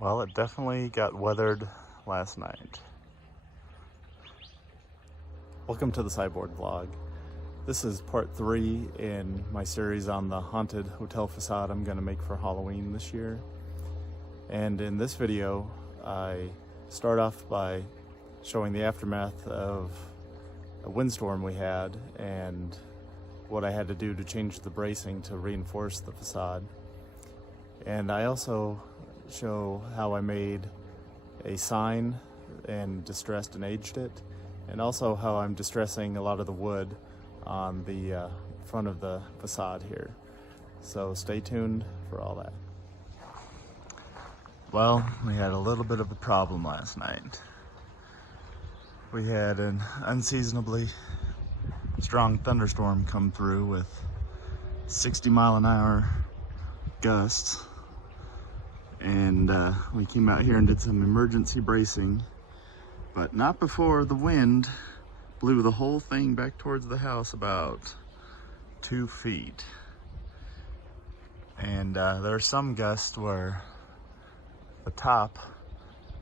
Well, it definitely got weathered last night. Welcome to the Sideboard Vlog. This is part 3 in my series on the haunted hotel facade I'm going to make for Halloween this year. And in this video, I start off by showing the aftermath of a windstorm we had and what I had to do to change the bracing to reinforce the facade. And I also show how I made a sign and distressed and aged it, and also how I'm distressing a lot of the wood on the front of the facade here. So stay tuned for all that. Well, we had a little bit of a problem last night. We had an unseasonably strong thunderstorm come through with 60-mile-an-hour gusts. And we came out here and did some emergency bracing, but not before the wind blew the whole thing back towards the house about 2 feet. And there are some gusts where the top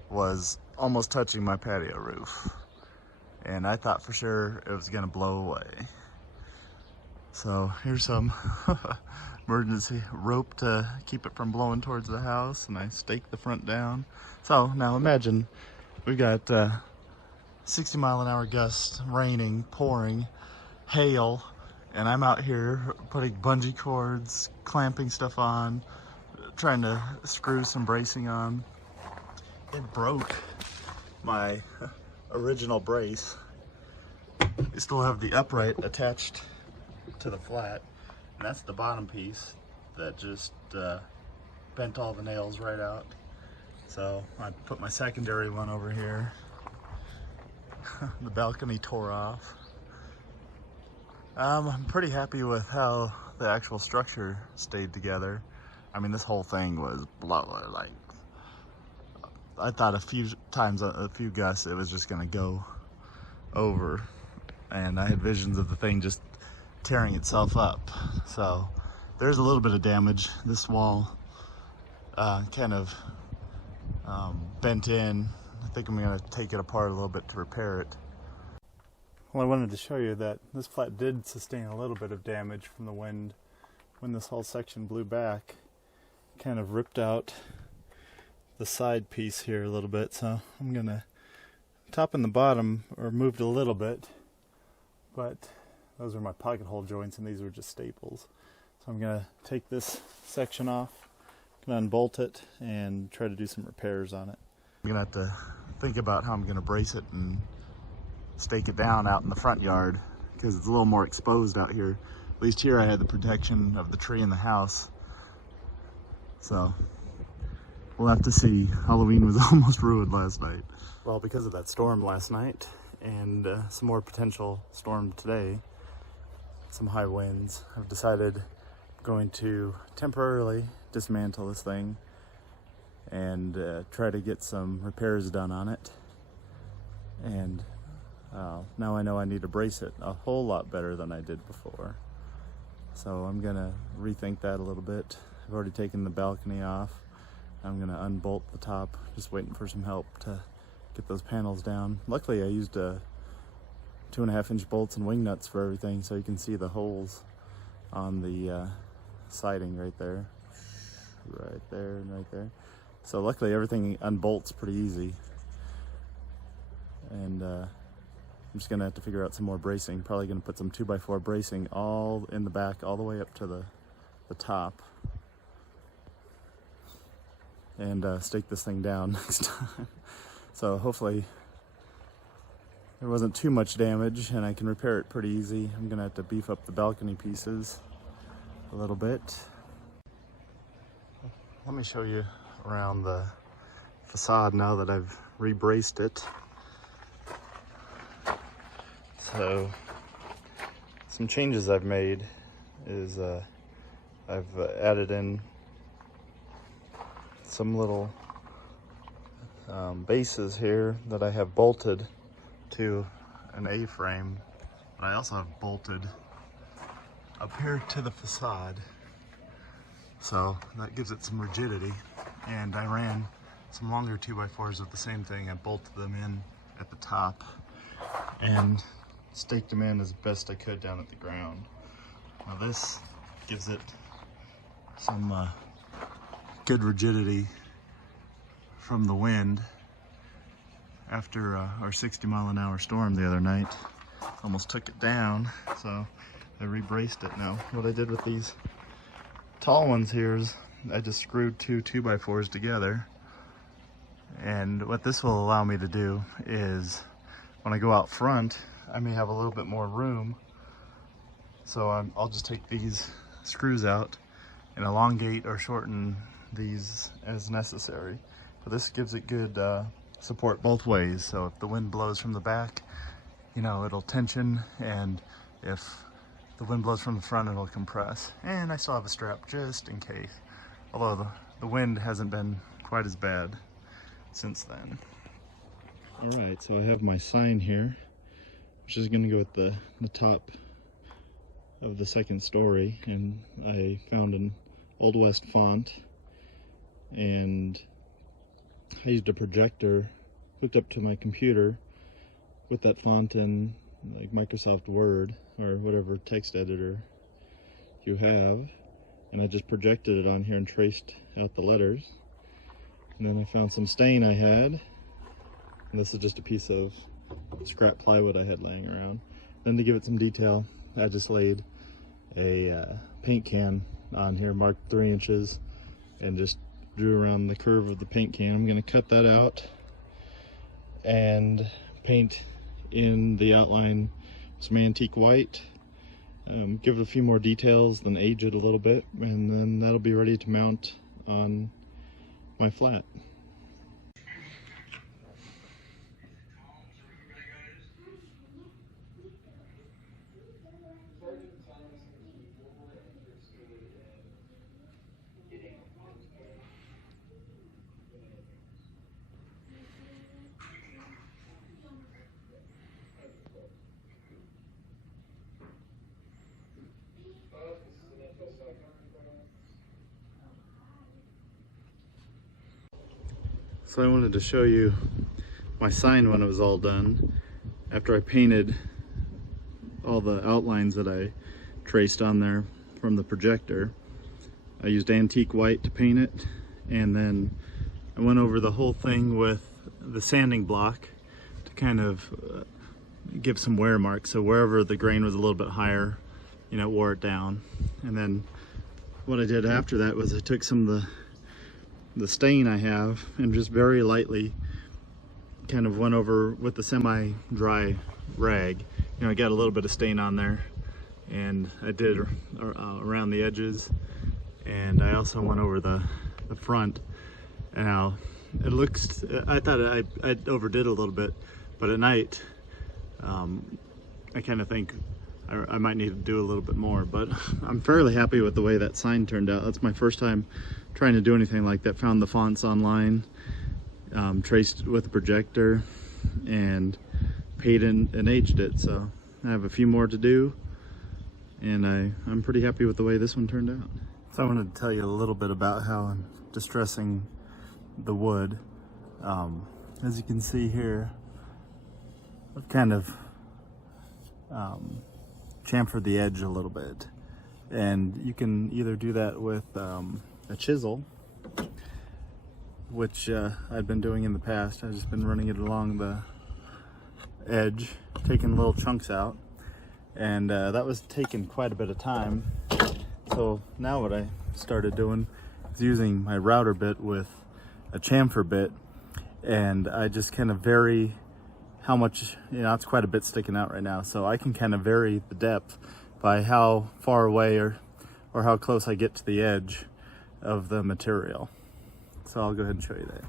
was almost touching my patio roof, and I thought for sure it was gonna blow away. So here's some emergency rope to keep it from blowing towards the house, and I staked the front down. So now imagine we've got 60-mile-an-hour gusts, raining, pouring, hail, and I'm out here putting bungee cords, clamping stuff on, trying to screw some bracing on. It broke my original brace. I still have the upright attached to the flat, and that's the bottom piece that just bent all the nails right out. So I put my secondary one over here. The balcony tore off. I'm pretty happy with how the actual structure stayed together. I mean, this whole thing was like, I thought a few times, a few gusts, it was just gonna go over, and I had visions of the thing just tearing itself up. So there's a little bit of damage. This wall kind of bent in. I think I'm gonna take it apart a little bit to repair it. Well, I wanted to show you that this flat did sustain a little bit of damage from the wind. When this whole section blew back, kind of ripped out the side piece here a little bit. So I'm gonna, top and the bottom are moved a little bit, but those are my pocket hole joints and these were just staples. So I'm gonna take this section off, gonna unbolt it and try to do some repairs on it. I'm gonna have to think about how I'm gonna brace it and stake it down out in the front yard, because it's a little more exposed out here. At least here I had the protection of the tree in the house. So we'll have to see. Halloween was almost ruined last night. Well, because of that storm last night and some more potential storm today, some high winds, I've decided I'm going to temporarily dismantle this thing and try to get some repairs done on it. And now I know I need to brace it a whole lot better than I did before. So I'm gonna rethink that a little bit. I've already taken the balcony off. I'm gonna unbolt the top, just waiting for some help to get those panels down. Luckily I used 2.5-inch bolts and wing nuts for everything, so you can see the holes on the siding right there, and right there. So luckily everything unbolts pretty easy. And I'm just gonna have to figure out some more bracing. Probably gonna put some 2x4 bracing all in the back, all the way up to the top, and stake this thing down next time. So hopefully there wasn't too much damage and I can repair it pretty easy. I'm gonna have to beef up the balcony pieces a little bit. Let me show you around the facade now that I've rebraced it. So some changes I've made is I've added in some little bases here that I have bolted to an A-frame. I also have bolted up here to the facade. So that gives it some rigidity. And I ran some longer 2x4s with the same thing. I bolted them in at the top and staked them in as best I could down at the ground. Now this gives it some good rigidity from the wind. After our 60-mile-an-hour storm the other night, almost took it down, so I rebraced it. Now what I did with these tall ones here is I just screwed two 2x4s together, and what this will allow me to do is when I go out front I may have a little bit more room, so I'll just take these screws out and elongate or shorten these as necessary. But this gives it good support both ways, so if the wind blows from the back, you know, it'll tension, and if the wind blows from the front, it'll compress. And I still have a strap just in case, although the wind hasn't been quite as bad since then. All right, so I have my sign here, which is going to go at the top of the second story, and I found an Old West font, and I used a projector hooked up to my computer with that font in like Microsoft Word or whatever text editor you have, and I just projected it on here and traced out the letters. And then I found some stain I had, and this is just a piece of scrap plywood I had laying around. Then to give it some detail, I just laid a paint can on here marked 3 inches and just drew around the curve of the paint can. I'm going to cut that out and paint in the outline some antique white, give it a few more details, then age it a little bit, and then that'll be ready to mount on my flat. So I wanted to show you my sign when it was all done. After I painted all the outlines that I traced on there from the projector, I used antique white to paint it, and then I went over the whole thing with the sanding block to kind of give some wear marks. So wherever the grain was a little bit higher, you know, it wore it down. And then what I did after that was I took some of the stain I have and just very lightly kind of went over with the semi-dry rag. You know, I got a little bit of stain on there, and I did around the edges, and I also went over the front. Now it looks, I thought I overdid a little bit, but at night I kind of think I might need to do a little bit more, but I'm fairly happy with the way that sign turned out. That's my first time trying to do anything like that. Found the fonts online, traced with a projector, and painted and aged it. So I have a few more to do, and I'm pretty happy with the way this one turned out. So I wanted to tell you a little bit about how I'm distressing the wood. As you can see here, I've kind of chamfered the edge a little bit, and you can either do that with a chisel, which I've been doing in the past. I've just been running it along the edge, taking little chunks out, and that was taking quite a bit of time. So now what I started doing is using my router bit with a chamfer bit, and I just kind of vary how much, you know, it's quite a bit sticking out right now, so I can kind of vary the depth by how far away or how close I get to the edge of the material. So I'll go ahead and show you that.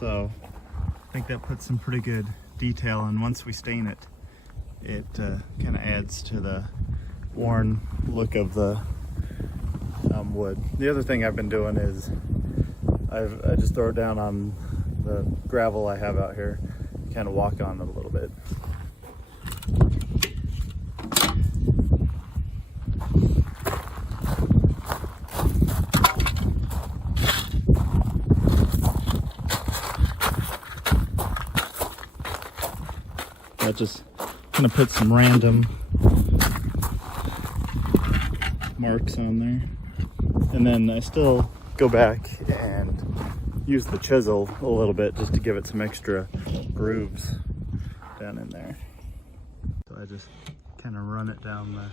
So I think that puts some pretty good detail, and once we stain it, it kind of adds to the worn look of the wood. The other thing I've been doing is I just throw it down on the gravel I have out here, kind of walk on it a little bit. That just kind of puts some random marks on there. And then I still go back and use the chisel a little bit just to give it some extra grooves down in there. So I just kind of run it down the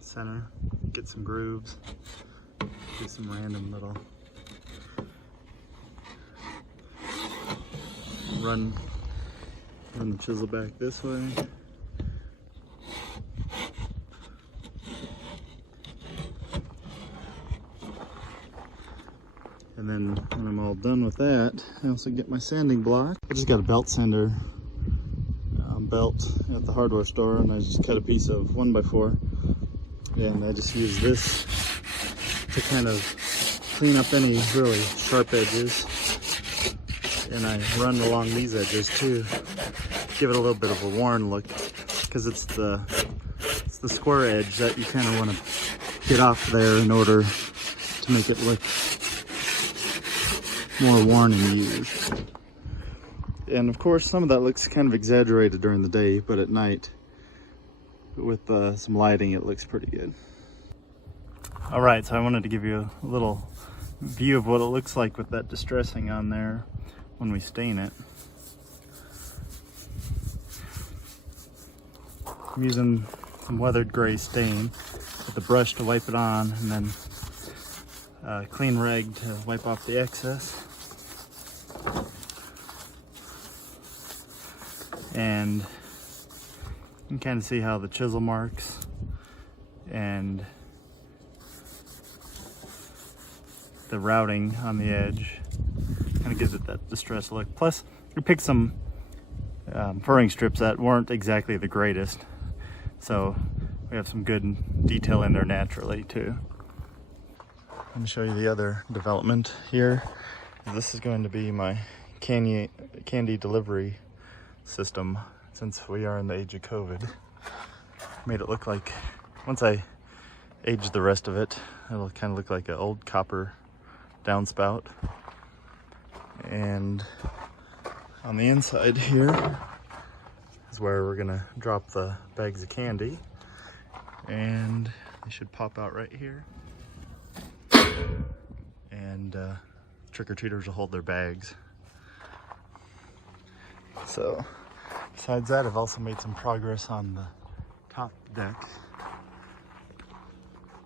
center, get some grooves, do some random little run the chisel back this way. And then when I'm all done with that, I also get my sanding block. I just got a belt sander belt at the hardware store, and I just cut a piece of 1x4, and I just use this to kind of clean up any really sharp edges. And I run along these edges too, give it a little bit of a worn look, because it's the square edge that you kind of want to get off there in order to make it look more worn and used. And of course some of that looks kind of exaggerated during the day, but at night with some lighting it looks pretty good. Alright, so I wanted to give you a little view of what it looks like with that distressing on there when we stain it. I'm using some weathered gray stain with the brush to wipe it on, and then a clean rag to wipe off the excess. And you can kind of see how the chisel marks and the routing on the edge kind of gives it that distressed look. Plus, we picked some furring strips that weren't exactly the greatest, so we have some good detail in there naturally too. Let me show you the other development here. This is going to be my candy delivery system, since we are in the age of COVID. Made it look like, once I aged the rest of it, it'll kind of look like an old copper downspout. And on the inside here is where we're gonna drop the bags of candy, and they should pop out right here. And trick-or-treaters will hold their bags. So besides that, I've also made some progress on the top deck.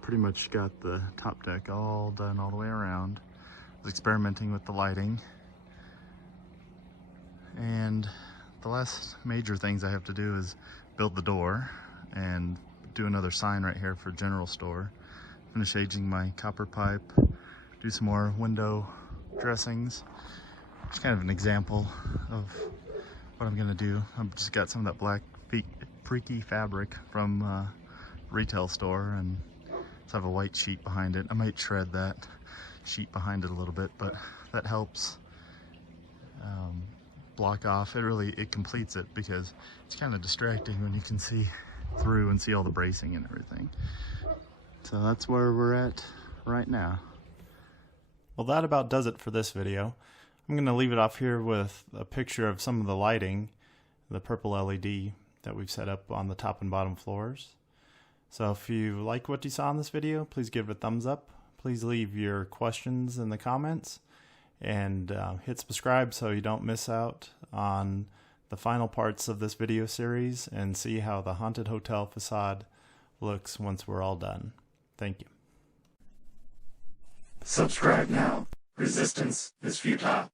Pretty much got the top deck all done all the way around. I was experimenting with the lighting. And the last major things I have to do is build the door and do another sign right here for general store. Finish aging my copper pipe, do some more window dressings. It's kind of an example of what I'm gonna do. I've just got some of that black freaky fabric from retail store, and just have a white sheet behind it. I might shred that sheet behind it a little bit, but that helps block off. It completes it, because it's kind of distracting when you can see through and see all the bracing and everything. So that's where we're at right now. Well, that about does it for this video. I'm going to leave it off here with a picture of some of the lighting, the purple LED that we've set up on the top and bottom floors. So if you like what you saw in this video, please give it a thumbs up. Please leave your questions in the comments, and hit subscribe so you don't miss out on the final parts of this video series and see how the Haunted Hotel facade looks once we're all done. Thank you. Subscribe now. Resistance is futile.